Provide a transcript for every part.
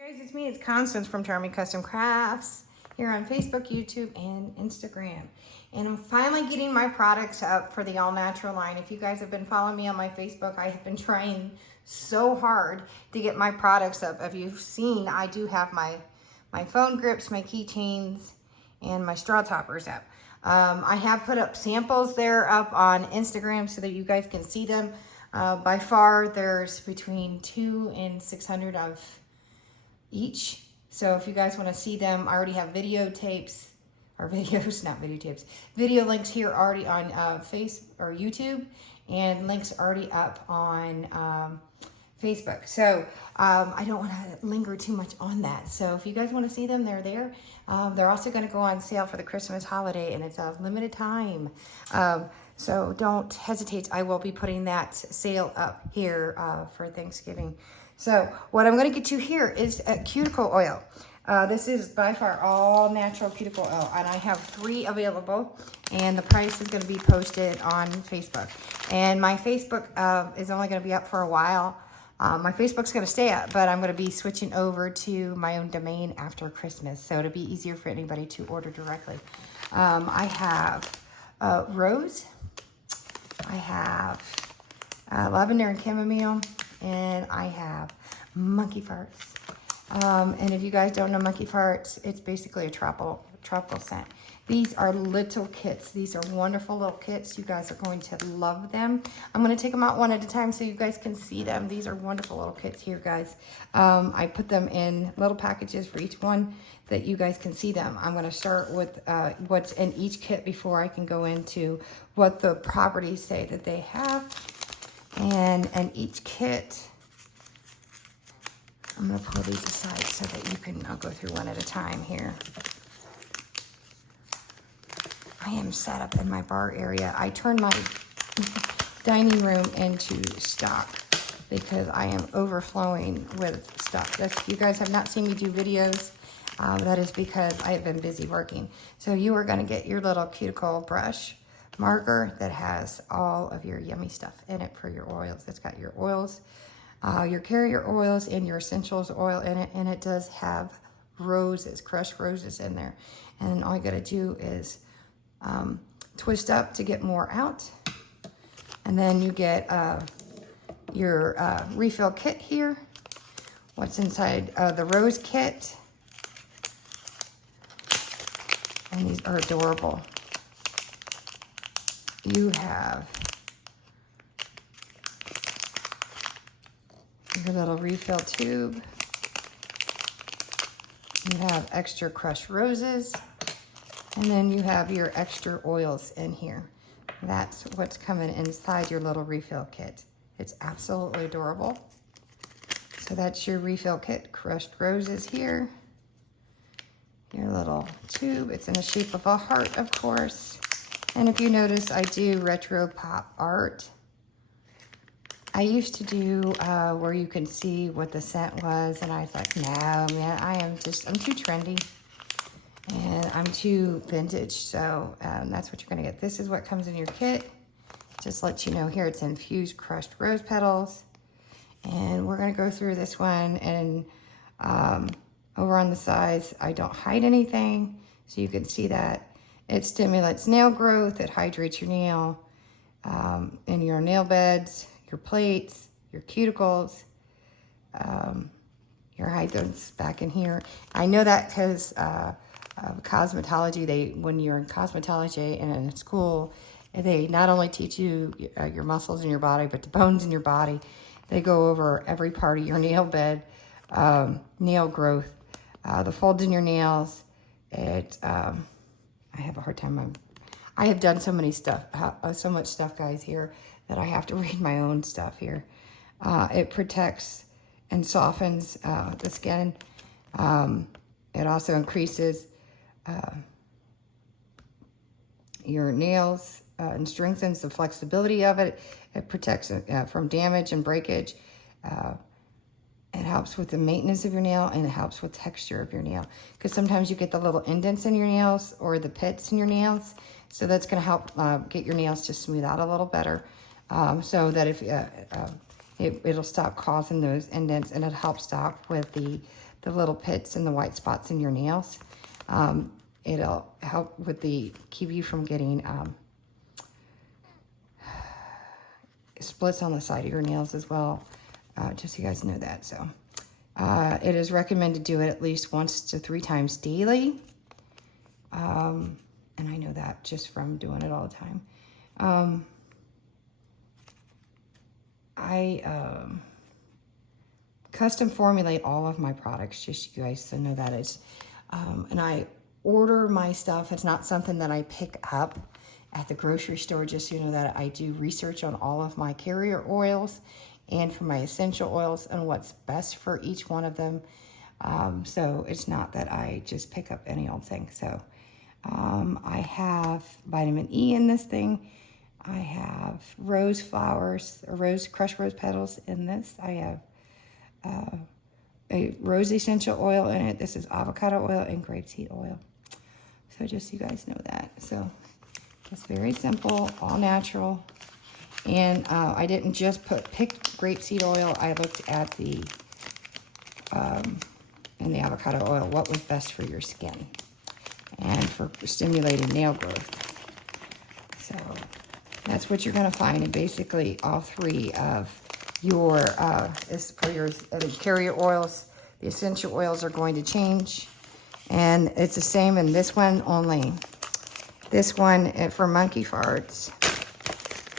Hey guys, it's me, it's Constance from Charming Custom Crafts here on Facebook, YouTube, and Instagram. And I'm finally getting my products up for the All Natural line. If you guys have been following me on my Facebook, I have been trying so hard to get my products up. If you've seen, I do have my phone grips, my keychains, and my straw toppers up. I have put up samples there up on Instagram so that you guys can see them. By far, there's between 200 and 600 of each. So if you guys want to see them, I already have videotapes or videos, not videotapes, video links here already on YouTube, and links already up on Facebook. So I don't want to linger too much on that. So if you guys want to see them, they're there. They're also going to go on sale for the Christmas holiday, and it's a limited time. So don't hesitate. I will be putting that sale up here for Thanksgiving. So what I'm going to get to here is cuticle oil. This is by far all natural cuticle oil, and I have 3 available, and the price is going to be posted on Facebook. And my Facebook is only going to be up for a while. My Facebook's going to stay up, but I'm going to be switching over to my own domain after Christmas, so it'll be easier for anybody to order directly. I have rose, I have lavender and chamomile, and I have monkey farts. And if you guys don't know monkey farts, it's basically a tropical scent. These are little kits. These are wonderful little kits. You guys are going to love them. I'm going to take them out one at a time so you guys can see them. These are wonderful little kits here, guys. I put them in little packages for each one that you guys can see them. I'm going to start with what's in each kit before I can go into what the properties say that they have. And each kit, I'm going to pull these aside so that you can, I'll go through one at a time here. I am set up in my bar area. I turned my dining room into stock because I am overflowing with stuff. You guys have not seen me do videos. That is because I have been busy working. So you are going to get your little cuticle brush marker that has all of your yummy stuff in it for your oils. It's got your oils, your carrier oils, and your essentials oil in it, and it does have roses, crushed roses in there. And all you got to do is twist up to get more out, and then you get your refill kit here. What's inside the rose kit, and these are adorable. You have your little refill tube. You have extra crushed roses. And then you have your extra oils in here. That's what's coming inside your little refill kit. It's absolutely adorable. So that's your refill kit. Crushed roses here. Your little tube. It's in the shape of a heart, of course. And if you notice, I do retro pop art. I used to do where you can see what the scent was, and I thought, no, man, I'm too trendy. And I'm too vintage, so that's what you're going to get. This is what comes in your kit. Just let you know here, it's infused crushed rose petals. And we're going to go through this one, and over on the sides, I don't hide anything, so you can see that. It stimulates nail growth, it hydrates your nail, in your nail beds, your plates, your cuticles, your hydrants back in here. I know that because cosmetology, when you're in cosmetology and in school, they not only teach you your muscles in your body, but the bones in your body. They go over every part of your nail bed, nail growth, the folds in your nails. I have a hard time. I have done so much stuff, guys, here that I have to read my own stuff here. It protects and softens the skin. It also increases your nails and strengthens the flexibility of it. It protects from damage and breakage. It helps with the maintenance of your nail, and it helps with texture of your nail. Because sometimes you get the little indents in your nails or the pits in your nails. So that's going to help get your nails to smooth out a little better. So that if it'll stop causing those indents, and it helps stop with the the little pits and the white spots in your nails. It'll help with keep you from getting splits on the side of your nails as well, just so you guys know that. So it is recommended to do it at least once to 3 times daily. And I know that just from doing it all the time. I custom formulate all of my products, just so you guys to know that it's, and I order my stuff. It's not something that I pick up at the grocery store, just so you know that I do research on all of my carrier oils and for my essential oils and what's best for each one of them. So it's not that I just pick up any old thing. So I have vitamin E in this thing. I have rose flowers, or crushed rose petals in this. I have a rose essential oil in it. This is avocado oil and grapeseed oil. So just so you guys know that. So it's very simple, all natural. And I didn't just pick grapeseed oil. I looked at the and the avocado oil, what was best for your skin and for stimulating nail growth. So that's what you're going to find in basically all 3 of your for your carrier oils. The essential oils are going to change, and it's the same in this one, only this one for monkey farts,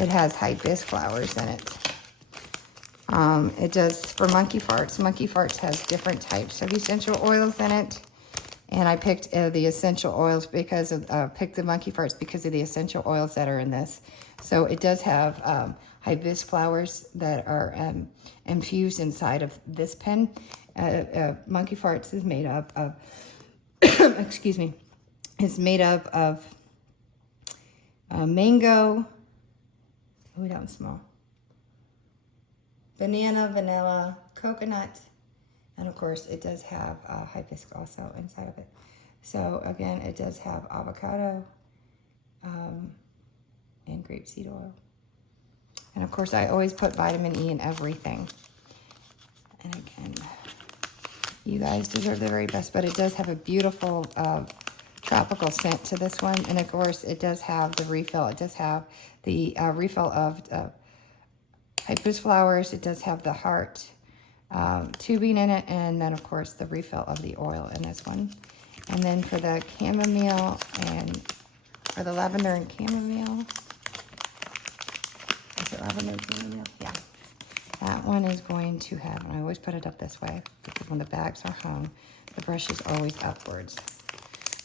it has hibiscus flowers in it. It does for monkey farts. Monkey farts has different types of essential oils in it, and I picked the essential oils because of picked the monkey farts because of the essential oils that are in this. So it does have hibiscus flowers that are infused inside of this pen. Monkey farts is made up of excuse me, it's made up of mango. Oh, that was small. Banana, vanilla, coconut, and of course it does have hibiscus also inside of it. So again, it does have avocado and grapeseed oil. And of course, I always put vitamin E in everything. And again, you guys deserve the very best, but it does have a beautiful tropical scent to this one. And of course, it does have the refill. It does have the refill of hibiscus flowers. It does have the heart tubing in it, and then of course the refill of the oil in this one. And then for the chamomile or the lavender and chamomile, is it lavender and chamomile? Yeah, that one is going to have, and I always put it up this way because when the bags are hung, the brush is always upwards.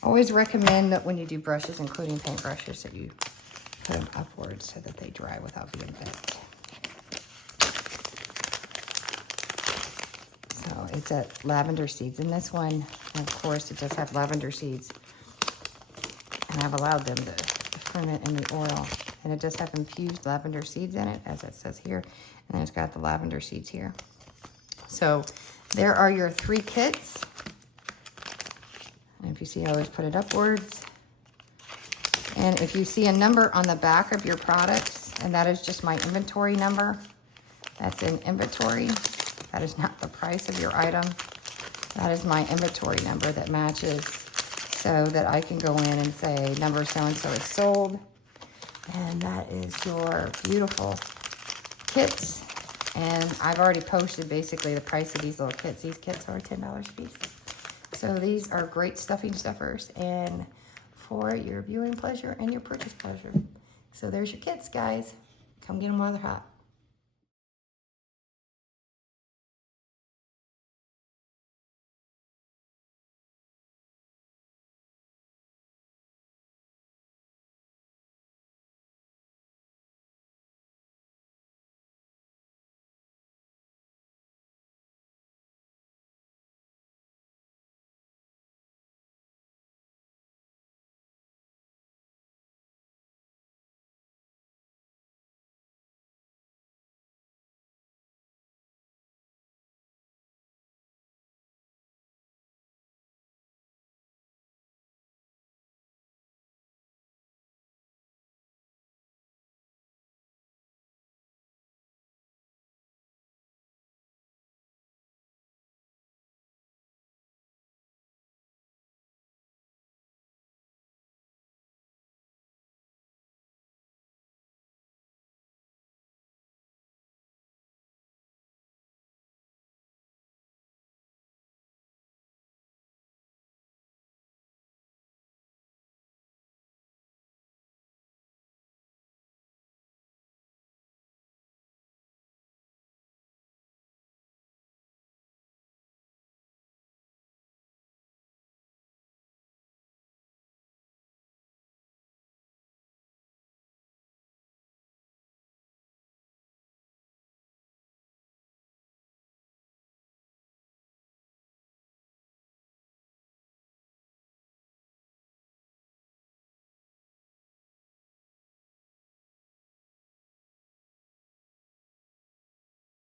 Always recommend that when you do brushes, including paint brushes, that you put them upwards so that they dry without being bent. So it's at lavender seeds in this one. And of course, it does have lavender seeds. And I've allowed them to ferment in the oil. And it does have infused lavender seeds in it, as it says here. And then it's got the lavender seeds here. So there are your 3 kits. And if you see, I always put it upwards. And if you see a number on the back of your products, and that is just my inventory number, that's in inventory. That is not the price of your item. That is my inventory number that matches so that I can go in and say number so-and-so is sold. And that is your beautiful kits. And I've already posted basically the price of these little kits. These kits are $10 a piece. So these are great stuffing stuffers and for your viewing pleasure and your purchase pleasure. So there's your kits, guys. Come get them while they're hot.